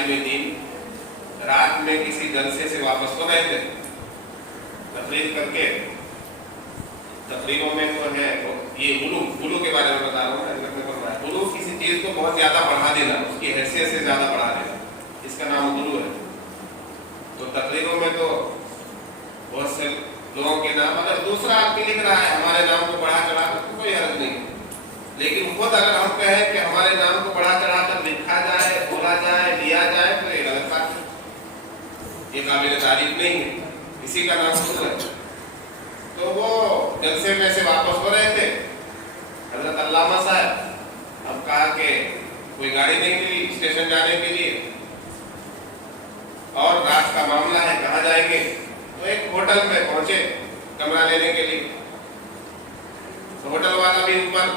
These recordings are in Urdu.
طالب دین رات میں کسی جلسے سے واپس ہو رہے تھے تقریر کر کے. تقریروں میں تو ہے یہ غلو کے بارے میں بتا رہا ہوں. حضرت نے فرمایا غلو کسی چیز کو بہت زیادہ بڑھا دینا, اس کی حیثیت سے زیادہ بڑھا دینا, اس کا نام غلو ہے. تو تقریروں میں تو بہت سے لوگوں کے نام اگر دوسرا آدمی لکھ رہا ہے ہمارے نام کو بڑھا چڑھا کر تو کوئی حرج نہیں, لیکن خود اگر ہم کہیں کہ ہمارے نام کو بڑھا چڑھا کر لکھا جائے, بولا جائے, لیا جائے تو یہ غلط بات ہے, یہ قابل تعریف نہیں ہے. اسی کا نام غلو ہے. تو وہ جلسے میں سے واپس ہو رہے تھے. حضرت علامہ صاحب اب کہا کہ کوئی گاڑی نہیں ملی اسٹیشن جانے کے لیے اور رات کا معاملہ ہے, کہاں جائیں گے؟ تو ایک ہوٹل میں پہنچے کمرہ لینے کے لیے. تو ہوٹل والا بھی اوپر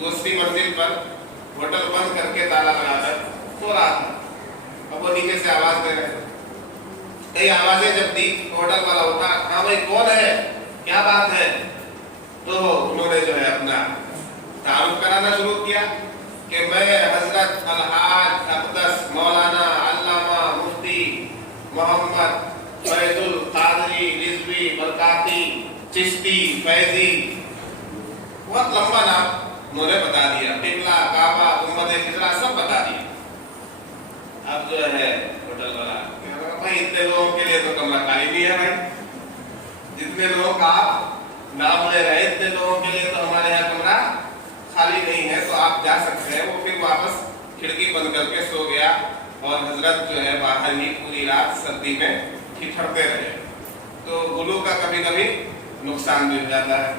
دوسری منزل پر ہوٹل بند کر کے تالا لگا کر سو رہا تھا. اب وہ نیچے سے آواز دے رہے, کئی آوازیں جب دی ہوٹل والا ہوتا, ہاں بھائی کون ہے, کیا بات ہے؟ تو انہوں نے جو ہے اپنا تعارف کرانا شروع کیا کہ میں حضرت الحاج اقدس مولانا علامہ مفتی محمد فیض القادری رضوی برکاتی چشتی فیضی, بہت لمبا نام انہوں نے بتا دیا, قبلہ کعبہ گنبد خضرا سب بتا دیا. اب جو ہے ہوٹل والا بھائی اتنے لوگوں کے لیے تو کمرہ خالی نہیں ہے, بھائی جتنے لوگوں کا آپ نام لے رہے اتنے لوگوں کے لیے تو ہمارے یہاں کمرہ خالی نہیں ہے, تو آپ جا سکتے ہیں. وہ پھر واپس کھڑکی بند کر کے سو گیا اور حضرت جو ہے باہر ہی پوری رات سردی میں ٹھٹھرتے رہے. تو غلو کا کبھی کبھی نقصان بھی ہو جاتا ہے.